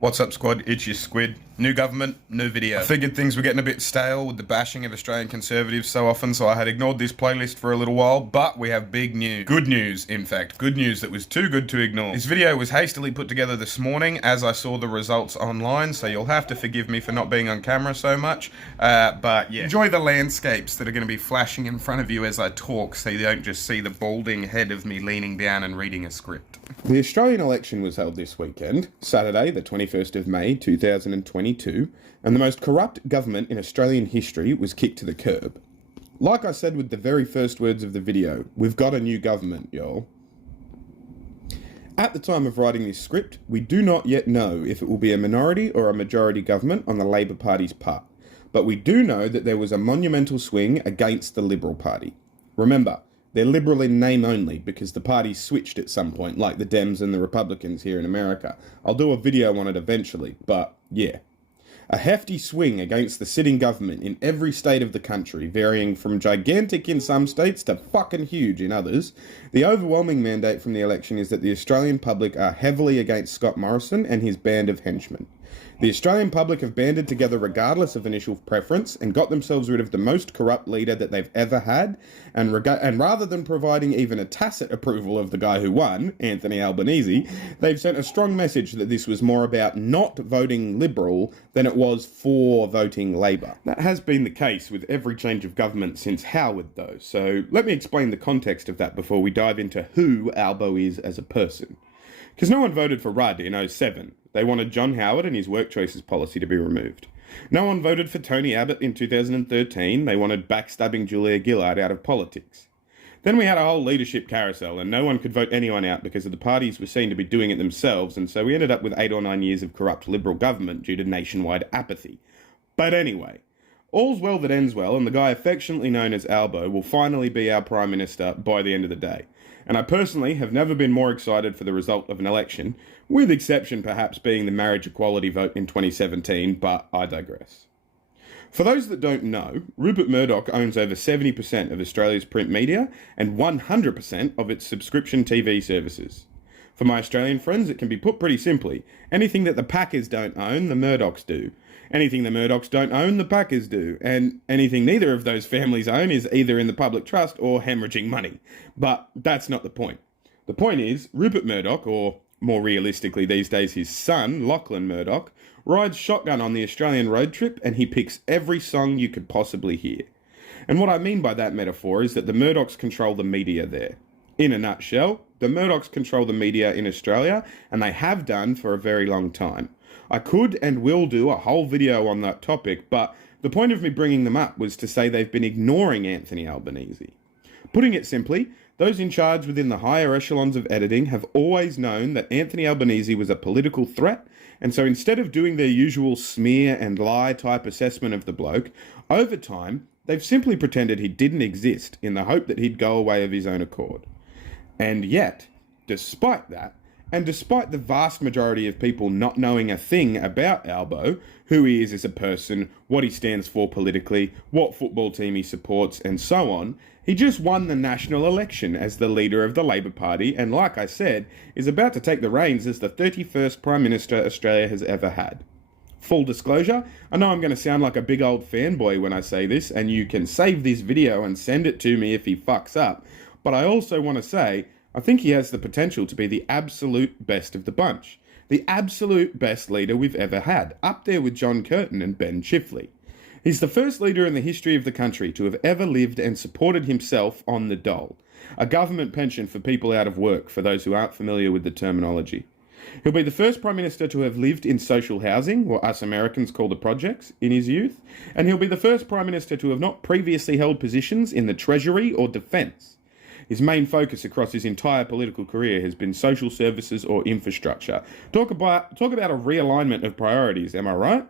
What's up, squad? It's your squid. New government, new video. I figured things were getting a bit stale with the bashing of Australian Conservatives so often, so I had ignored this playlist for a little while, but we have big news. Good news, in fact. Good news that was too good to ignore. This video was hastily put together this morning as I saw the results online, so you'll have to forgive me for not being on camera so much, but yeah. Enjoy the landscapes that are going to be flashing in front of you as I talk, so you don't just see the balding head of me leaning down and reading a script. The Australian election was held this weekend, Saturday, the 21st of May 2022, and the most corrupt government in Australian history was kicked to the curb. Like I said with the very first words of the video, we've got a new government, y'all. At the time of writing this script, we do not yet know if it will be a minority or a majority government on the Labor Party's part, but we do know that there was a monumental swing against the Liberal Party. Remember, they're Liberal in name only because the party switched at some point, like the Dems and the Republicans here in America. I'll do a video on it eventually, but yeah. A hefty swing against the sitting government in every state of the country, varying from gigantic in some states to fucking huge in others. The overwhelming mandate from the election is that the Australian public are heavily against Scott Morrison and his band of henchmen. The Australian public have banded together regardless of initial preference and got themselves rid of the most corrupt leader that they've ever had, and rather than providing even a tacit approval of the guy who won, Anthony Albanese, they've sent a strong message that this was more about not voting Liberal than it was for voting Labor. That has been the case with every change of government since Howard though, so let me explain the context of that before we dive into who Albo is as a person. Because no one voted for Rudd in 2007. They wanted John Howard and his work choices policy to be removed. No one voted for Tony Abbott in 2013. They wanted backstabbing Julia Gillard out of politics. Then we had a whole leadership carousel and no one could vote anyone out because the parties were seen to be doing it themselves, and so we ended up with 8 or 9 years of corrupt Liberal government due to nationwide apathy. But anyway, all's well that ends well, and the guy affectionately known as Albo will finally be our Prime Minister by the end of the day. And I personally have never been more excited for the result of an election, with exception perhaps being the marriage equality vote in 2017, but I digress. For those that don't know, Rupert Murdoch owns over 70% of Australia's print media and 100% of its subscription TV services. For my Australian friends, it can be put pretty simply. Anything that the Packers don't own, the Murdochs do. Anything the Murdochs don't own, the Packers do. And anything neither of those families own is either in the public trust or hemorrhaging money. But that's not the point. The point is, Rupert Murdoch, or more realistically these days his son, Lachlan Murdoch, rides shotgun on the Australian road trip and he picks every song you could possibly hear. And what I mean by that metaphor is that the Murdochs control the media there. In a nutshell, the Murdochs control the media in Australia, and they have done for a very long time. I could and will do a whole video on that topic, but the point of me bringing them up was to say they've been ignoring Anthony Albanese. Putting it simply, those in charge within the higher echelons of editing have always known that Anthony Albanese was a political threat, and so instead of doing their usual smear and lie type assessment of the bloke, over time, they've simply pretended he didn't exist in the hope that he'd go away of his own accord. And yet, despite that, and despite the vast majority of people not knowing a thing about Albo, who he is as a person, what he stands for politically, what football team he supports, and so on, he just won the national election as the leader of the Labor Party, and like I said, is about to take the reins as the 31st Prime Minister Australia has ever had. Full disclosure, I know I'm going to sound like a big old fanboy when I say this, and you can save this video and send it to me if he fucks up, but I also want to say, I think he has the potential to be the absolute best of the bunch. The absolute best leader we've ever had, up there with John Curtin and Ben Chifley. He's the first leader in the history of the country to have ever lived and supported himself on the dole, a government pension for people out of work, for those who aren't familiar with the terminology. He'll be the first Prime Minister to have lived in social housing, what us Americans call the projects, in his youth, and he'll be the first Prime Minister to have not previously held positions in the Treasury or Defence. His main focus across his entire political career has been social services or infrastructure. Talk about a realignment of priorities, am I right?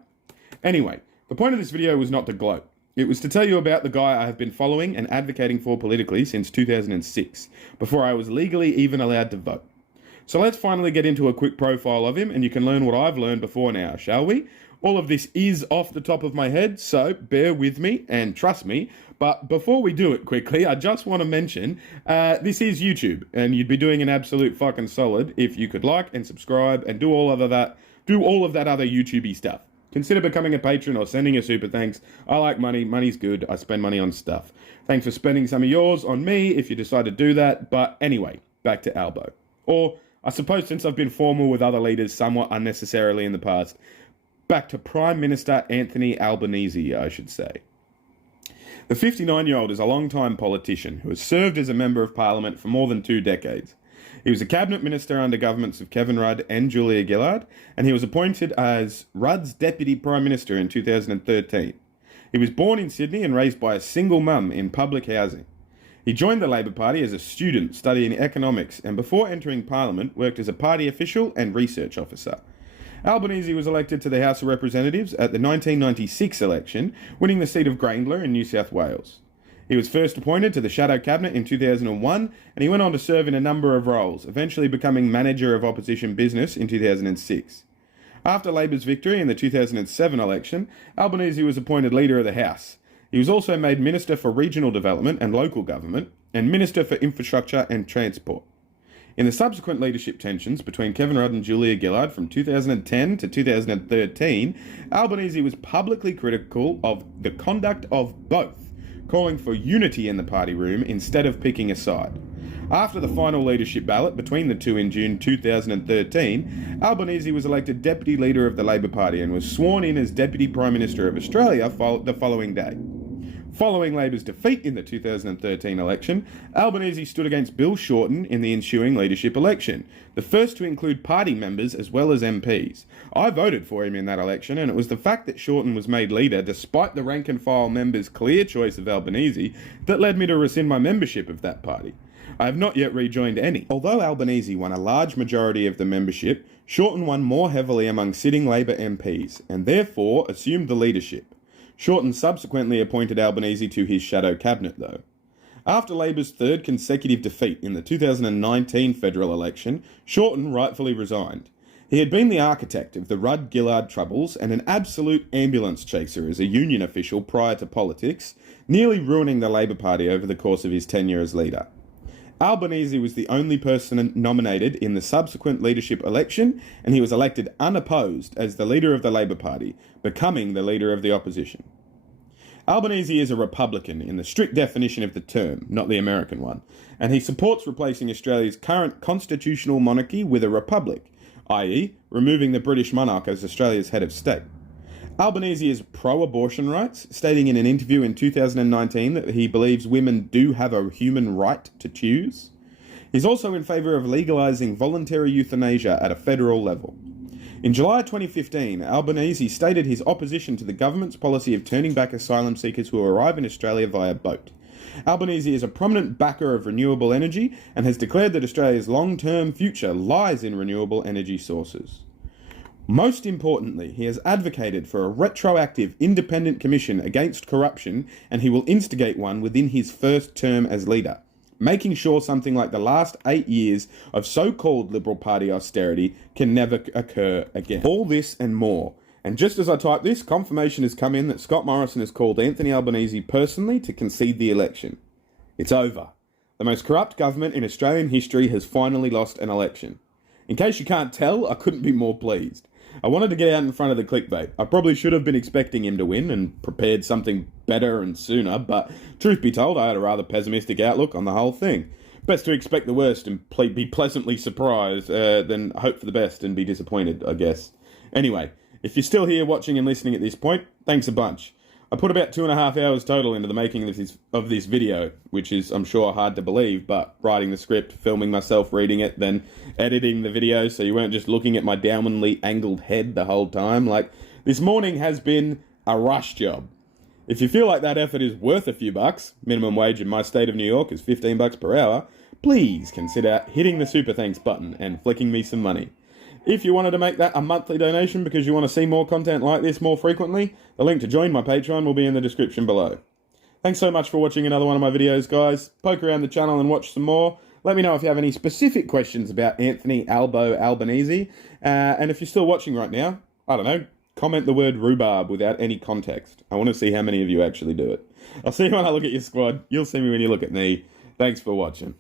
Anyway, the point of this video was not to gloat. It was to tell you about the guy I have been following and advocating for politically since 2006, before I was legally even allowed to vote. So let's finally get into a quick profile of him, and you can learn what I've learned before now, shall we? All of this is off the top of my head, so bear with me and trust me. But before we do it quickly, I just want to mention, this is YouTube, and you'd be doing an absolute fucking solid if you could like and subscribe and do all of that do all of that other YouTubey stuff. Consider becoming a patron or sending a super thanks. I like money. Money's good. I spend money on stuff. Thanks for spending some of yours on me if you decide to do that. But anyway, back to Albo. Or, I suppose since I've been formal with other leaders somewhat unnecessarily in the past, back to Prime Minister Anthony Albanese, I should say. The 59-year-old is a long-time politician who has served as a Member of Parliament for more than 2 decades. He was a cabinet minister under governments of Kevin Rudd and Julia Gillard, and he was appointed as Rudd's Deputy Prime Minister in 2013. He was born in Sydney and raised by a single mum in public housing. He joined the Labor Party as a student studying economics and before entering Parliament worked as a party official and research officer. Albanese was elected to the House of Representatives at the 1996 election, winning the seat of Grayndler in New South Wales. He was first appointed to the Shadow Cabinet in 2001, and he went on to serve in a number of roles, eventually becoming Manager of Opposition Business in 2006. After Labor's victory in the 2007 election, Albanese was appointed Leader of the House. He was also made Minister for Regional Development and Local Government, and Minister for Infrastructure and Transport. In the subsequent leadership tensions between Kevin Rudd and Julia Gillard from 2010 to 2013, Albanese was publicly critical of the conduct of both, calling for unity in the party room instead of picking a side. After the final leadership ballot between the two in June 2013, Albanese was elected Deputy Leader of the Labor Party and was sworn in as Deputy Prime Minister of Australia the following day. Following Labor's defeat in the 2013 election, Albanese stood against Bill Shorten in the ensuing leadership election, the first to include party members as well as MPs. I voted for him in that election, and it was the fact that Shorten was made leader despite the rank-and-file members' clear choice of Albanese that led me to rescind my membership of that party. I have not yet rejoined any. Although Albanese won a large majority of the membership, Shorten won more heavily among sitting Labor MPs, and therefore assumed the leadership. Shorten subsequently appointed Albanese to his shadow cabinet, though. After Labor's third consecutive defeat in the 2019 federal election, Shorten rightfully resigned. He had been the architect of the Rudd-Gillard troubles and an absolute ambulance chaser as a union official prior to politics, nearly ruining the Labor Party over the course of his tenure as leader. Albanese was the only person nominated in the subsequent leadership election, and he was elected unopposed as the leader of the Labor Party, becoming the leader of the opposition. Albanese is a Republican in the strict definition of the term, not the American one, and he supports replacing Australia's current constitutional monarchy with a republic, i.e., removing the British monarch as Australia's head of state. Albanese is pro-abortion rights, stating in an interview in 2019 that he believes women do have a human right to choose. He's also in favour of legalising voluntary euthanasia at a federal level. In July 2015, Albanese stated his opposition to the government's policy of turning back asylum seekers who arrive in Australia via boat. Albanese is a prominent backer of renewable energy and has declared that Australia's long-term future lies in renewable energy sources. Most importantly, he has advocated for a retroactive independent commission against corruption, and he will instigate one within his first term as leader, making sure something like the last 8 years of so-called Liberal Party austerity can never occur again. All this and more. And just as I type this, confirmation has come in that Scott Morrison has called Anthony Albanese personally to concede the election. It's over. The most corrupt government in Australian history has finally lost an election. In case you can't tell, I couldn't be more pleased. I wanted to get out in front of the clickbait. I probably should have been expecting him to win and prepared something better and sooner, but truth be told, I had a rather pessimistic outlook on the whole thing. Best to expect the worst and be pleasantly surprised than hope for the best and be disappointed, I guess. Anyway, if you're still here watching and listening at this point, thanks a bunch. I put about 2.5 hours total into the making of this video, which is, I'm sure, hard to believe, but writing the script, filming myself reading it, then editing the video so you weren't just looking at my downwardly angled head the whole time. Like, this morning has been a rush job. If you feel like that effort is worth a few bucks, minimum wage in my state of New York is $15 per hour, please consider hitting the super thanks button and flicking me some money. If you wanted to make that a monthly donation because you want to see more content like this more frequently, the link to join my Patreon will be in the description below. Thanks so much for watching another one of my videos, guys. Poke around the channel and watch some more. Let me know if you have any specific questions about Anthony Albanese. And if you're still watching right now, I don't know, comment the word rhubarb without any context. I want to see how many of you actually do it. I'll see you when I look at your squad. You'll see me when you look at me. Thanks for watching.